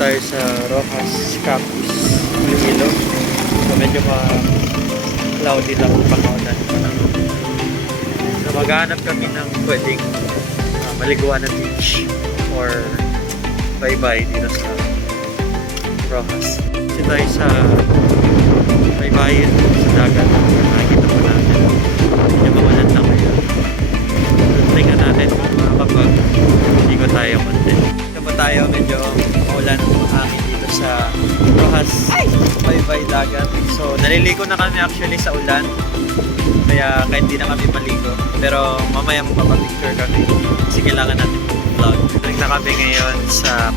tayo sa Rojas Campus, Iloilo. So medyo cloudy lang, pangaulan pa lang. So maghahanap kami ng pwedeng maliguan na beach or bye-bye dito sa Rojas. Kasi tayo sa bye-bye sa dagat. Nakikita po natin. Medyo mawalan lang ngayon. So tingnan natin kung makakapag hindi ko tayo konti. Kapag tayo medyo maulan ng hangin dito sa Rojas, bye-bye dagat. So naliligo na kami actually sa ulan. Kaya kahit di na kami maligo. Pero mamaya magpapapicture kami kasi kailangan natin mag-vlog. Nagna kami ngayon sa